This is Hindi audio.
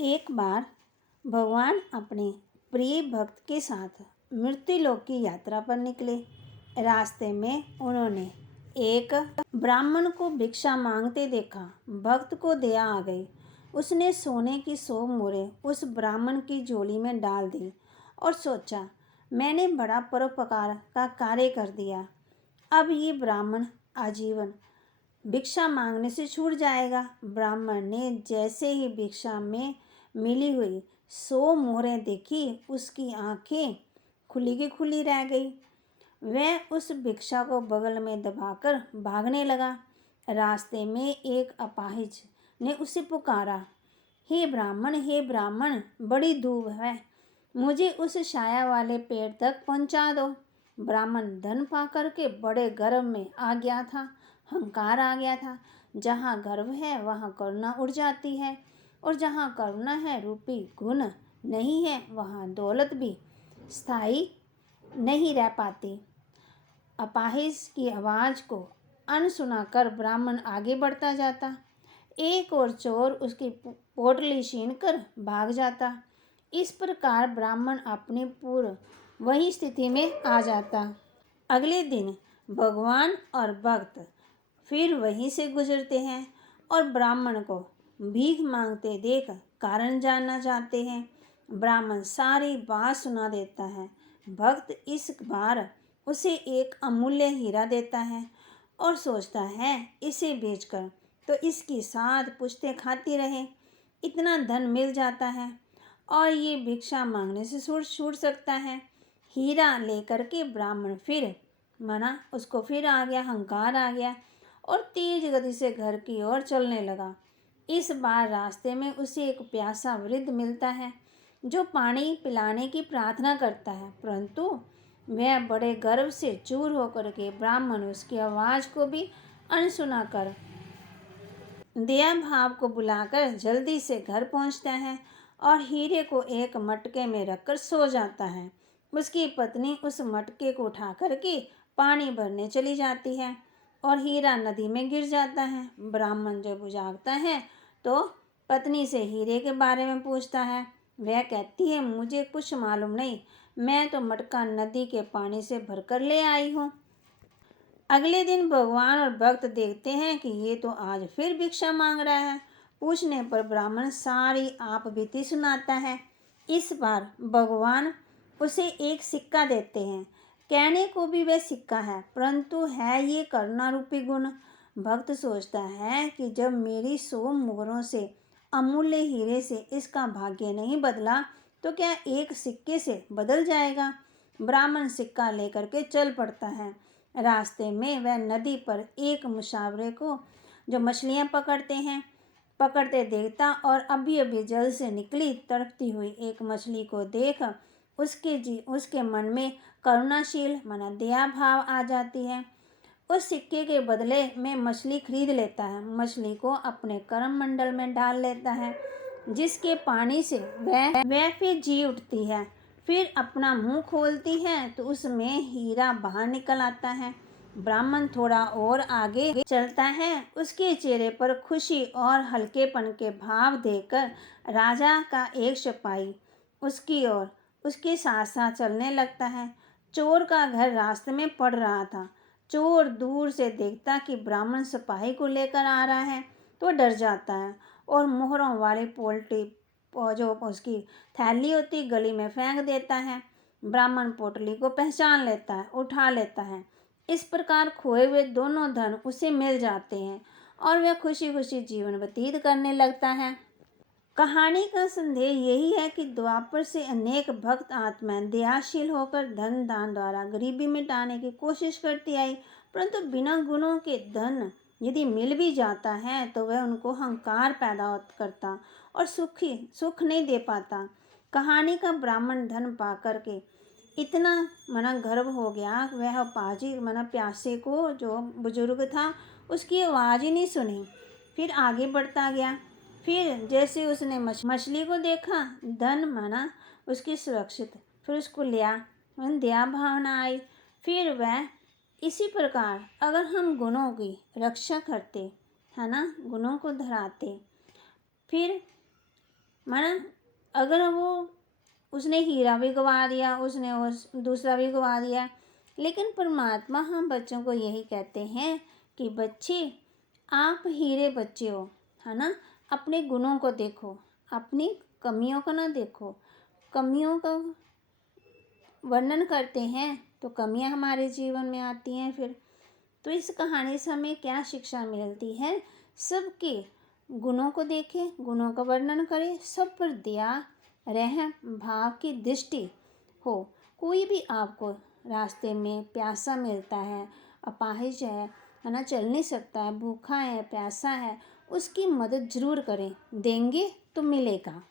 एक बार भगवान अपने प्रिय भक्त के साथ मृत्युलोक की यात्रा पर निकले। रास्ते में उन्होंने एक ब्राह्मण को भिक्षा मांगते देखा। भक्त को दया आ गई। उसने सोने की 100 मोहरें उस ब्राह्मण की झोली में डाल दी और सोचा, मैंने बड़ा परोपकार का कार्य कर दिया। अब ये ब्राह्मण आजीवन भिक्षा मांगने से छूट जाएगा। ब्राह्मण ने जैसे ही भिक्षा में मिली हुई 100 मोहरें देखी, उसकी आंखें खुली की खुली रह गई। वह उस भिक्षा को बगल में दबाकर भागने लगा। रास्ते में एक अपाहिज ने उसे पुकारा, हे ब्राह्मण, बड़ी धूप है, मुझे उस छाया वाले पेड़ तक पहुंचा दो। ब्राह्मण धन पाकर के बड़े गर्व में आ गया था, हंकार आ गया था। जहाँ गर्व है वहाँ करुणा उड़ जाती है, और जहाँ करुणा है रूपी गुण नहीं है, वहाँ दौलत भी स्थायी नहीं रह पाती। अपाहिज की आवाज़ को अनसुना कर ब्राह्मण आगे बढ़ता जाता। एक और चोर उसकी पोटली छीन कर भाग जाता। इस प्रकार ब्राह्मण अपनी पूर्व वही स्थिति में आ जाता। अगले दिन भगवान और भक्त फिर वहीं से गुजरते हैं और ब्राह्मण को भीख मांगते देख कारण जानना चाहते हैं। ब्राह्मण सारी बात सुना देता है। भक्त इस बार उसे एक अमूल्य हीरा देता है और सोचता है इसे बेचकर तो इसकी 7 पुश्तें खाती रहे। इतना धन मिल जाता है और ये भिक्षा मांगने से छूट सकता है। हीरा लेकर के ब्राह्मण फिर उसको फिर आ गया, हंकार आ गया और तेज गति से घर की ओर चलने लगा। इस बार रास्ते में उसे एक प्यासा वृद्ध मिलता है जो पानी पिलाने की प्रार्थना करता है, परंतु वह बड़े गर्व से चूर होकर के ब्राह्मण उसकी आवाज़ को भी अनसुना कर दया भाव को बुलाकर जल्दी से घर पहुंचता है और हीरे को एक मटके में रखकर सो जाता है। उसकी पत्नी उस मटके को उठा करके पानी भरने चली जाती है और हीरा नदी में गिर जाता है। ब्राह्मण जब जागता है तो पत्नी से हीरे के बारे में पूछता है। वह कहती है, मुझे कुछ मालूम नहीं, मैं तो मटका नदी के पानी से भरकर ले आई हूँ। अगले दिन भगवान और भक्त देखते हैं कि ये तो आज फिर भिक्षा मांग रहा है। पूछने पर ब्राह्मण सारी आप बीती सुनाता है। इस बार भगवान उसे एक सिक्का देते हैं। कहने को भी वह सिक्का है, परंतु है ये करुणा रूपी गुण। भक्त सोचता है कि जब मेरी 100 मोहरों से अमूल्य हीरे से इसका भाग्य नहीं बदला तो क्या एक सिक्के से बदल जाएगा। ब्राह्मण सिक्का लेकर के चल पड़ता है। रास्ते में वह नदी पर एक मुसाफिर को जो मछलियाँ पकड़ते देखता और अभी अभी जल से निकली तड़पती हुई एक मछली को देख उसके मन में करुणाशील दया भाव आ जाती है। उस सिक्के के बदले में मछली खरीद लेता है। मछली को अपने कर्म मंडल में डाल लेता है, जिसके पानी से वह फिर जी उठती है। फिर अपना मुंह खोलती है तो उसमें हीरा बाहर निकल आता है। ब्राह्मण थोड़ा और आगे चलता है। उसके चेहरे पर खुशी और हल्केपन के भाव देखकर राजा का एक सिपाही उसकी ओर उसके साथ साथ चलने लगता है। चोर का घर रास्ते में पड़ रहा था। चोर दूर से देखता कि ब्राह्मण सिपाही को लेकर आ रहा है तो डर जाता है और मोहरों वाली पोटली जो उसकी थैली होती गली में फेंक देता है। ब्राह्मण पोटली को पहचान लेता है, उठा लेता है। इस प्रकार खोए हुए दोनों धन उसे मिल जाते हैं और वह खुशी खुशी जीवन व्यतीत करने लगता है। कहानी का संदेश यही है कि द्वापर से अनेक भक्त आत्माएं दयाशील होकर धन दान द्वारा गरीबी मिटाने की कोशिश करती आई, परंतु बिना गुणों के धन यदि मिल भी जाता है तो वह उनको अहंकार पैदा करता और सुख नहीं दे पाता। कहानी का ब्राह्मण धन पा करके इतना गर्व हो गया, वह पाजी प्यासे को जो बुजुर्ग था उसकी आवाज़ ही नहीं सुनी। फिर आगे बढ़ता गया। फिर जैसे उसने मछली को देखा, धन उसकी सुरक्षित, फिर उसको लिया, दया भावना आई। फिर वह इसी प्रकार अगर हम गुणों की रक्षा करते, गुणों को धराते, फिर माना अगर उसने हीरा भी गवा दिया, उसने उस दूसरा भी गवा दिया, लेकिन परमात्मा हम बच्चों को यही कहते हैं कि बच्चे आप हीरे बच्चे हो, है ना। अपने गुणों को देखो, अपनी कमियों को ना देखो। कमियों का वर्णन करते हैं तो कमियां हमारे जीवन में आती हैं फिर। तो इस कहानी से हमें क्या शिक्षा मिलती है? सबके गुणों को देखें, गुणों का वर्णन करें, सब पर दया, रहम भाव की दृष्टि हो। कोई भी आपको रास्ते में प्यासा मिलता है, अपाहिज है ना, चल नहीं सकता है, भूखा है, प्यासा है, उसकी मदद ज़रूर करें, देंगे तो मिलेगा।